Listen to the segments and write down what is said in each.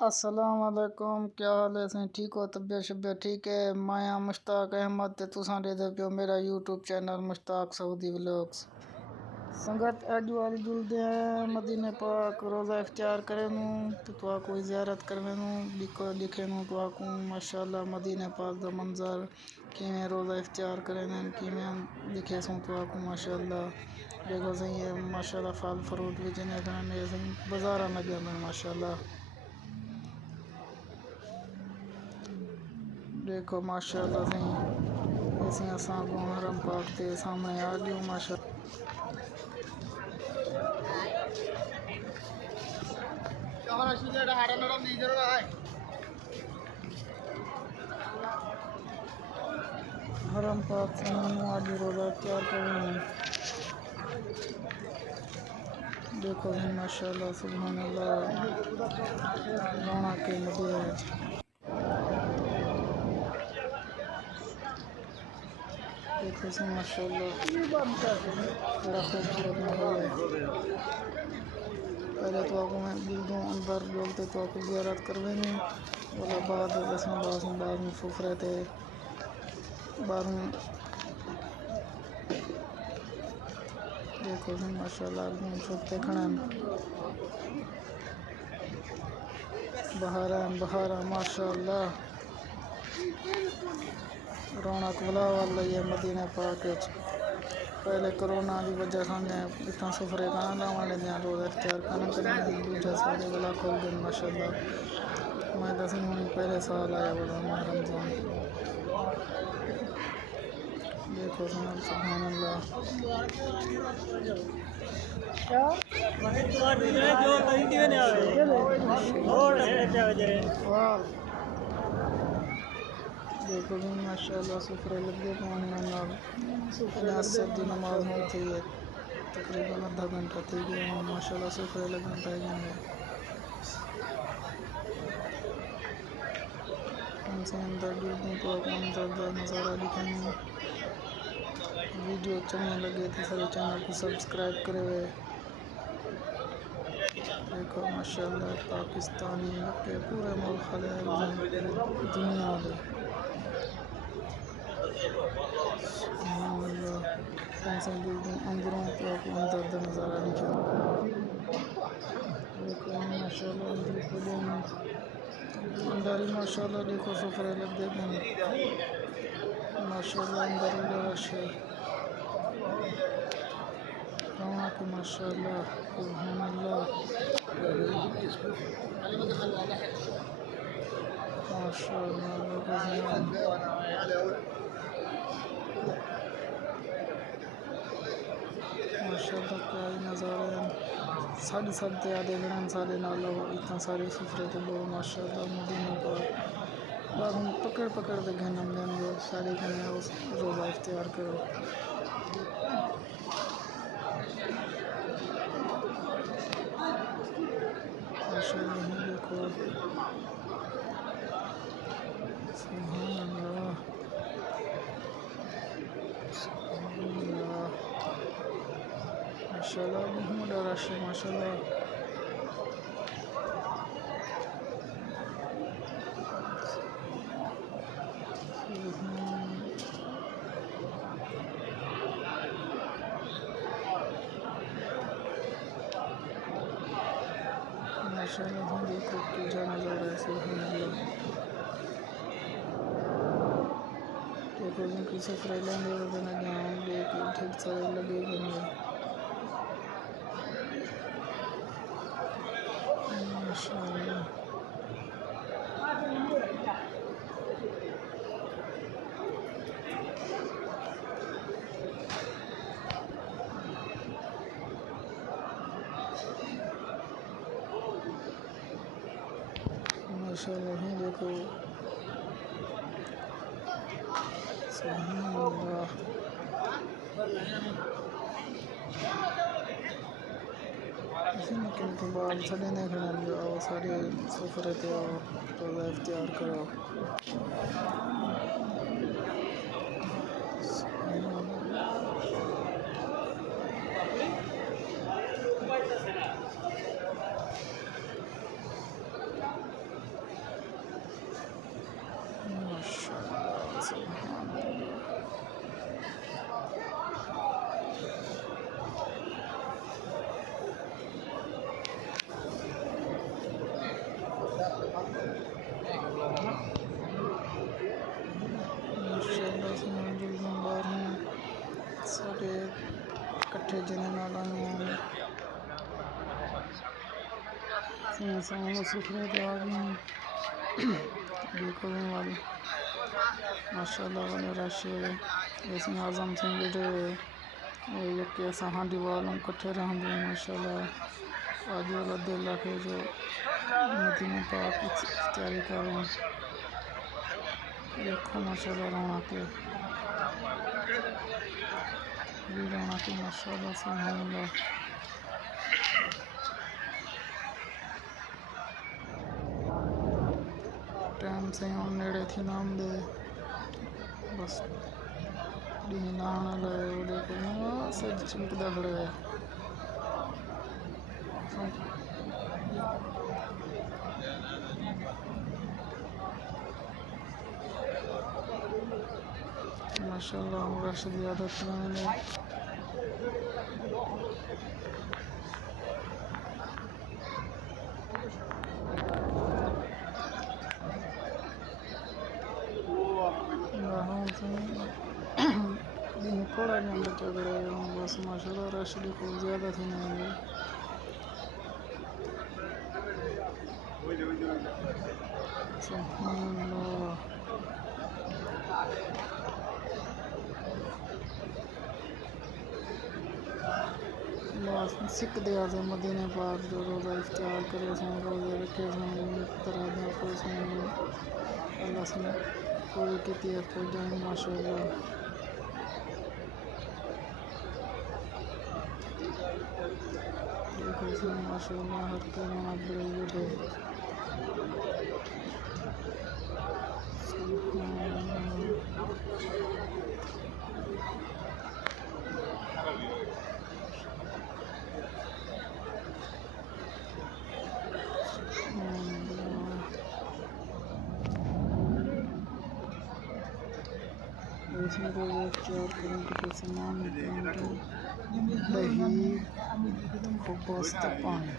अस्सलाम वालेकुम, क्या हाल है? सही ठीक हो? तबीयत शबीयत ठीक है? मैं मुश्ताक अहमद ते तुसां दे पियो मेरा YouTube channel Mushtaq Saudi vlogs. संगत अज वाल जुलदे हैं मदीने पाक रोज़ा इफ्तियार करेनू तो कोई ज़ियारत करवेनू दिखेनू तो माशाल्लाह मदीने पाक दा मंजर किवें रोज़ा इफ्तियार करेन किवें दिखे सूँ तो माशाल्लाह देखो सही है माशाल्लाह फल फ्रूट भी जिन्हें खाने सही बाज़ारा लगे माशाल्लाह देखो माशाल्लाह सही ऐसे असा को हरम पाक के सामने आ गयो माशा हरम पाक से आज रोज़ा तैयार कर देखो भाई माशाल्लाह सुभान अल्लाह रौनक के मदीने देखो से माशाल्लाह बड़ा खूबसूरत माहौल है। पहले तो आपको मैं दिल दूँ अंदर बोलते तो आपको ज़ियारत करवेंगे बोला बाद में फूफ रहे थे बाहर देखो से माशाल्लाह घूम सकते खड़े बहारा माशाल्लाह रौनक वाला वाला ये मदीने पाक पहले कोरोना की वजह से इतना सफरे का लाने दिया रोज़ा इफ्तियार करना दूसरा साल वाला खोल दिन माशाल्लाह मैं 10 पहले साल आया बोला मैं रमज़ान देखो सुभान अल्लाह देखो भी माशाल्लाह सुफरे लगे सुफरे सदी नमाज होती है तकरीबन आधा घंटा थी गया माशाल्लाह सुफरे लगन पाए गए उनसे अंदर दूर तो अंदर नज़ारा दिखाएंगे वीडियो अच्छे लगे तो सारे चैनल को सब्सक्राइब करे हुए देखो माशाल्लाह पाकिस्तानी के पूरे मुल्क दुनिया में अंदरों तो अंदर का नज़ारा दिखा देखो माशाल्लाह अंदर ही माशाल्लाह देखो सफरे लगे माशाल्लाह अंदर रश है माशाल्लाह सुभान अल्लाह माशाल्लाह क्या नज़ारा साढ़े सात आधे घंटे साढ़े नालो इतना सारे सुफरे तो लोग माशाल्लाह मदीने पर हम पकड़ के घन लेंगे सारे घने रोज़ा इफ्तियार करो माशाल्लाह देखो सुभान अल्लाह माशाल्लाह बहुत रश है माशाल्लाह माशाल्लाह देखो क्या नज़ारा है सुभान अल्लाह देखो जिनकी सफर लेंगे वगैरह जहाँ लेके ठीक सारे लगे होंगे माशाल्लाह माशाल्लाह देखो सुभान अल्लाह लेकिन तो बाद सड़े नहीं खड़े आओ सारे सफर थे आओ रोज़ा इफ्तियार करो कट्ठे जने नाल सुखरे तो आ गए देखो वाले माशाल्लाह वाले रश ऐसे आजम सिंह बेटे एक ऐसा हांडी वालों कट्ठे रहंदे माशाल्लाह आज वाला दिल रखे जो मदीना पाक की तैयारी कर रहे हैं देखो माशाल्लाह रौनक माशाल्लाह सुभान टाइम से हम नेड़े थी नाम दे बस डी लाने लाए वो देखो सच चमकदा खड़ा है माशाल्लाह रश की आदत मैंने थोड़ा नहीं बचा करे बस माशाल्लाह रश भी खूब ज़्यादा थी मैंने सिख दे आज़म मदीने पाक जो रोज़ा इफ्तार करे रोज़े रखे तरह अल्लाह से पूरी की जाए माशाल्लाह देखो माशाल्लाह हर कोई बैठे इसमें तो वो चार करें के सामान दही खूबस्त पानी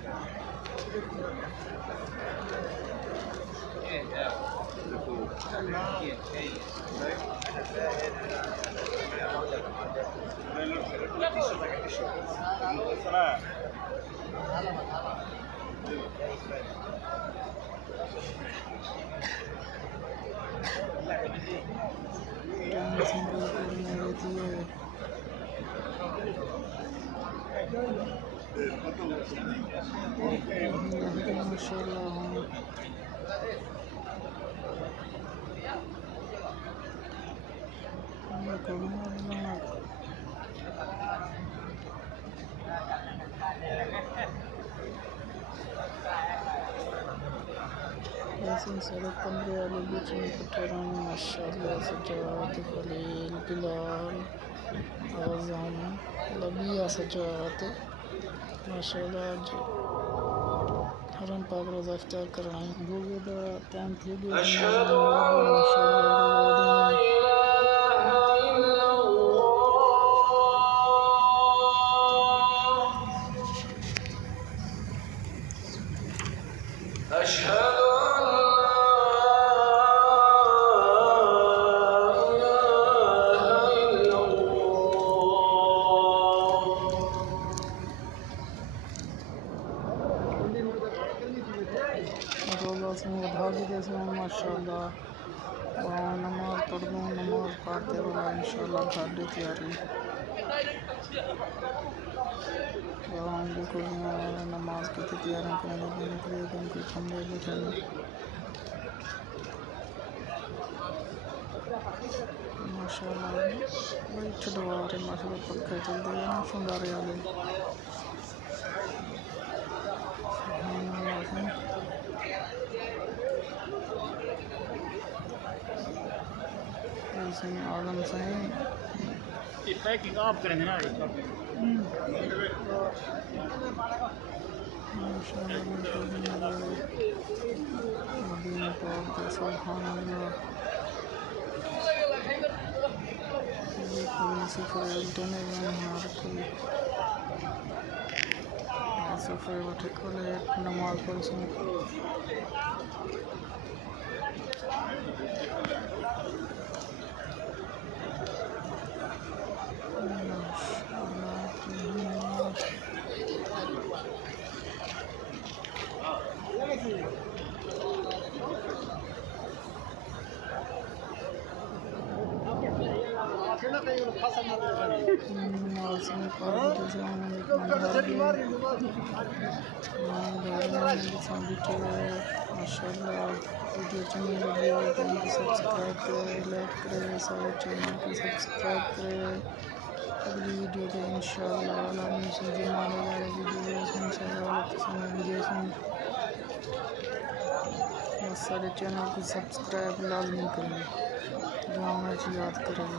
सड़क कमरे वाले बीच में इकट्ठे रहने माशाल्लाह सजात खलील बिलाल आज़म लबिया सजात माशाल्लाह आज हरम पाक रोज़ा इफ्तार करना है भूगे दा टाइम थी माशाल्लाह नमाज पढ़ दूँ नमाज पढ़ते वाला इंशाल्लाह साढ़े तैयारी देखो नमाज की तैयारियाँ करने के निकले उनकी खम्भे बैठे माशाल्लाह बड़ी छठवार है माशाल्लाह पक्के चलते हैं ना शंगारे वाले आलम सही पैकिंग आप करेंगे ना मदीना पाक का सुभान अल्लाह सफ़र इंटरनेट में हमारे कोई सफ़र बैठे खोले नमाज पढ़ सुन मौसम पर जैसे माशाल्लाह वीडियो चैनल लगी हो तो उनको सब्सक्राइब करें, लाइक करें, सारे चैनल को सब्सक्राइब करें। अगली वीडियो तो इंशाल्लाह सारे चैनल को सब्सक्राइब लाजमी करें, दुआ में याद करें।